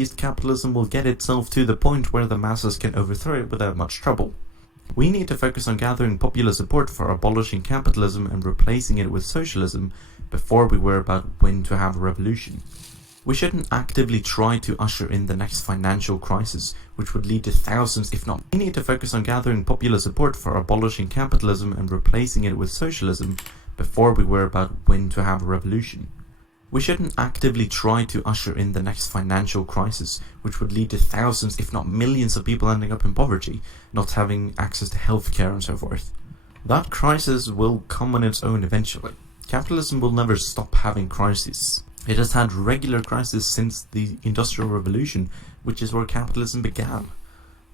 least capitalism will get itself to the point where the masses can overthrow it without much trouble. We need to focus on gathering popular support for abolishing capitalism and replacing it with socialism before we worry about when to have a revolution. We shouldn't actively try to usher in the next financial crisis, which would lead to thousands, if not. We need to focus on gathering popular support for abolishing capitalism and replacing it with socialism before we worry about when to have a revolution. We shouldn't actively try to usher in the next financial crisis, which would lead to thousands, if not millions of people ending up in poverty, not having access to healthcare and so forth. That crisis will come on its own eventually. Capitalism will never stop having crises. It has had regular crises since the Industrial Revolution, which is where capitalism began.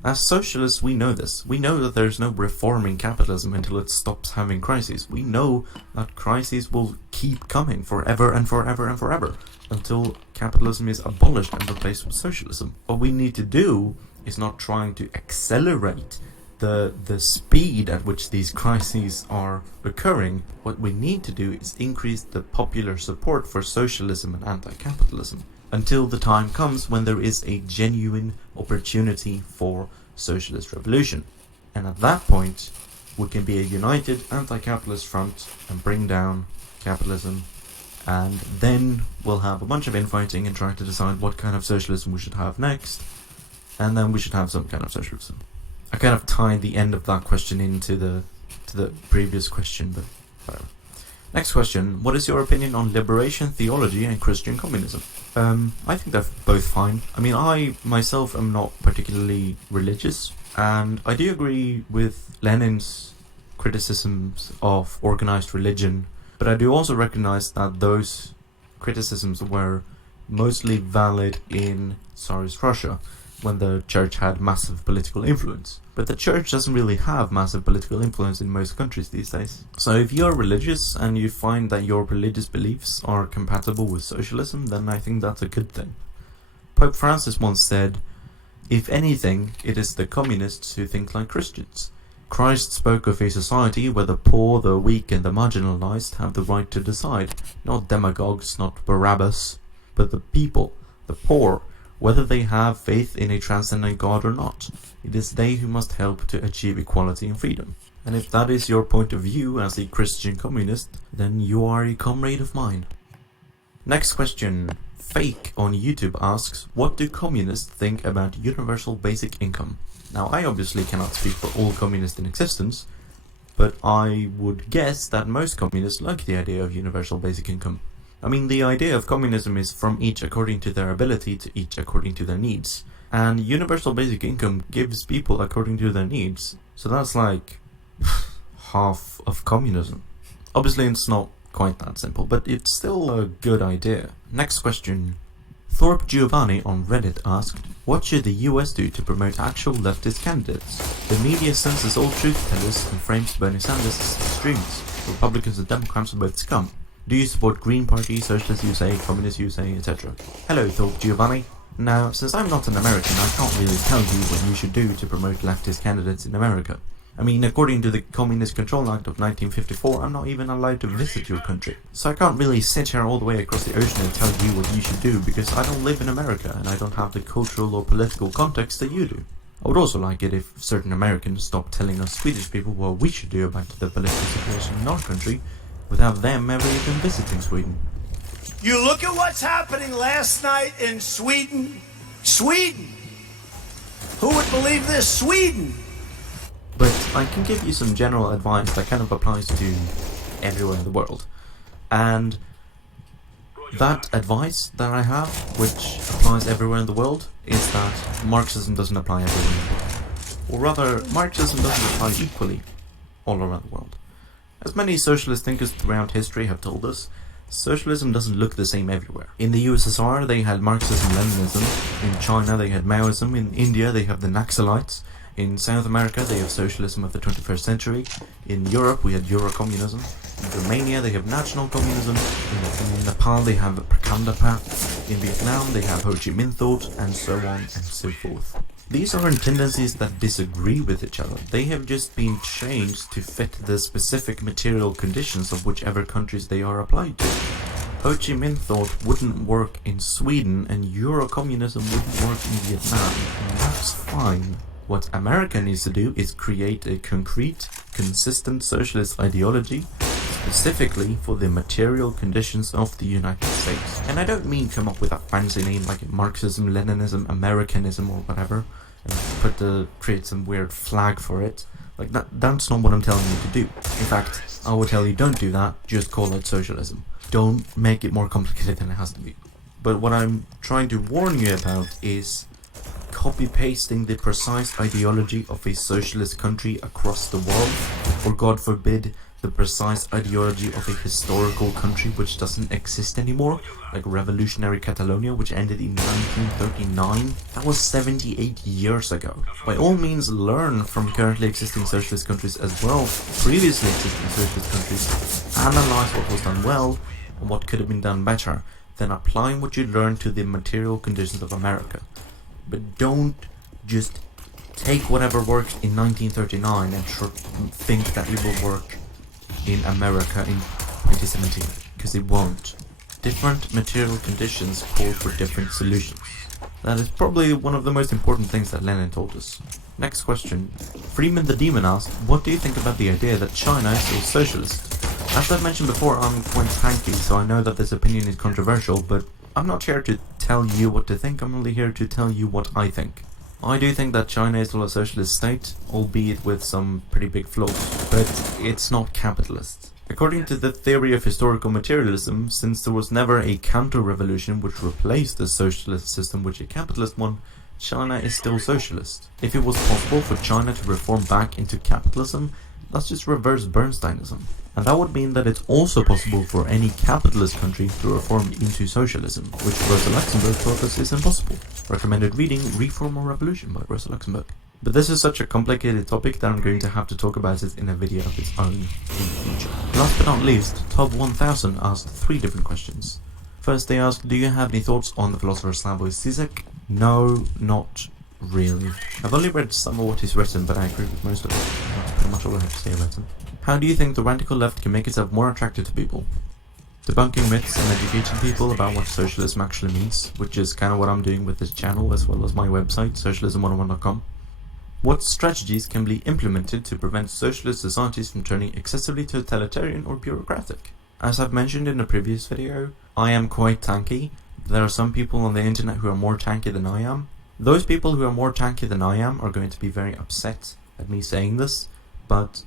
As socialists, we know this. We know that there's no reforming capitalism until it stops having crises. We know that crises will keep coming forever and forever and forever until capitalism is abolished and replaced with socialism. What we need to do is not trying to accelerate the speed at which these crises are occurring. What we need to do is increase the popular support for socialism and anti-capitalism until the time comes when there is a genuine opportunity for socialist revolution. And at that point, we can be a united anti-capitalist front and bring down capitalism, and then we'll have a bunch of infighting and try to decide what kind of socialism we should have next, and then we should have some kind of socialism. I kind of tied the end of that question into the previous question, but whatever. Next question: what is your opinion on liberation theology and Christian communism? I think they're both fine. I mean, I myself am not particularly religious, and I do agree with Lenin's criticisms of organized religion, but I do also recognize that those criticisms were mostly valid in Tsarist Russia, when the church had massive political influence. But the church doesn't really have massive political influence in most countries these days. So if you're religious and you find that your religious beliefs are compatible with socialism, then I think that's a good thing. Pope Francis once said, "If anything, it is the communists who think like Christians." Christ spoke of a society where the poor, the weak and the marginalized have the right to decide, not demagogues, not Barabbas, but the people, the poor, whether they have faith in a transcendent God or not. It is they who must help to achieve equality and freedom. And if that is your point of view as a Christian communist, then you are a comrade of mine. Next question. Fake on YouTube asks, what do communists think about universal basic income? Now, I obviously cannot speak for all communists in existence, but I would guess that most communists like the idea of universal basic income. I mean, the idea of communism is from each according to their ability to each according to their needs. And universal basic income gives people according to their needs. So that's like half of communism. Obviously it's not quite that simple, but it's still a good idea. Next question. Thorpe Giovanni on Reddit asked, what should the US do to promote actual leftist candidates? The media censors all truth tellers and frames Bernie Sanders as extremists. Republicans and Democrats are both scum. Do you support Green Party, Socialist USA, Communist USA, etc.? Hello, Thorpe Giovanni. Now, since I'm not an American, I can't really tell you what you should do to promote leftist candidates in America. I mean, according to the Communist Control Act of 1954, I'm not even allowed to visit your country. So I can't really sit here all the way across the ocean and tell you what you should do, because I don't live in America and I don't have the cultural or political context that you do. I would also like it if certain Americans stopped telling us Swedish people what we should do about the political situation in our country, without them ever even visiting Sweden. You look at what's happening last night in Sweden. Sweden! Who would believe this? Sweden! But I can give you some general advice that kind of applies to everywhere in the world. And that advice that I have, which applies everywhere in the world, is that Marxism doesn't apply everywhere in the world. Or rather, Marxism doesn't apply equally all around the world. As many socialist thinkers throughout history have told us, socialism doesn't look the same everywhere. In the USSR they had Marxism-Leninism, in China they had Maoism, in India they have the Naxalites, in South America they have socialism of the 21st century, in Europe we had Eurocommunism, in Romania they have National Communism, in Nepal they have Prakanda Path, in Vietnam they have Ho Chi Minh thought, and so on and so forth. These aren't tendencies that disagree with each other, they have just been changed to fit the specific material conditions of whichever countries they are applied to. Ho Chi Minh thought wouldn't work in Sweden and Eurocommunism wouldn't work in Vietnam, and that's fine. What America needs to do is create a concrete, consistent socialist ideology specifically for the material conditions of the United States. And I don't mean come up with a fancy name like Marxism, Leninism, Americanism or whatever, and create some weird flag for it. Like that's not what I'm telling you to do. In fact, I would tell you don't do that, just call it socialism. Don't make it more complicated than it has to be. But what I'm trying to warn you about is copy-pasting the precise ideology of a socialist country across the world, or God forbid, the precise ideology of a historical country which doesn't exist anymore, like revolutionary Catalonia, which ended in 1939. That was 78 years ago. By all means, learn from currently existing socialist countries as well, previously existing socialist countries, analyze what was done well and what could have been done better, then apply what you learned to the material conditions of America. But don't just take whatever worked in 1939 and think that it will work in America in 2017, because it won't. Different material conditions call for different solutions. That is probably one of the most important things that Lenin told us. Next question. Freeman the Demon asked, what do you think about the idea that China is still socialist? As I've mentioned before, I'm quite tanky, so I know that this opinion is controversial, but I'm not here to tell you what to think, I'm only here to tell you what I think. I do think that China is still a socialist state, albeit with some pretty big flaws, but it's not capitalist. According to the theory of historical materialism, since there was never a counter-revolution which replaced the socialist system with a capitalist one, China is still socialist. If it was possible for China to reform back into capitalism, that's just reverse Bernsteinism. And that would mean that it's also possible for any capitalist country to reform into socialism, which Rosa Luxemburg taught us is impossible. Recommended reading Reform or Revolution by Rosa Luxemburg. But this is such a complicated topic that I'm going to have to talk about it in a video of its own in the future. Last but not least, Top 1000 asked 3 different questions. First they asked, do you have any thoughts on the philosopher Slavoj Zizek? No, not really. I've only read some of what he's written, but I agree with most of it. That's pretty much all I have to say about him. How do you think the radical left can make itself more attractive to people? Debunking myths and educating people about what socialism actually means, which is kind of what I'm doing with this channel as well as my website, socialism101.com. What strategies can be implemented to prevent socialist societies from turning excessively totalitarian or bureaucratic? As I've mentioned in a previous video, I am quite tanky. There are some people on the internet who are more tanky than I am. Those people who are more tanky than I am are going to be very upset at me saying this, but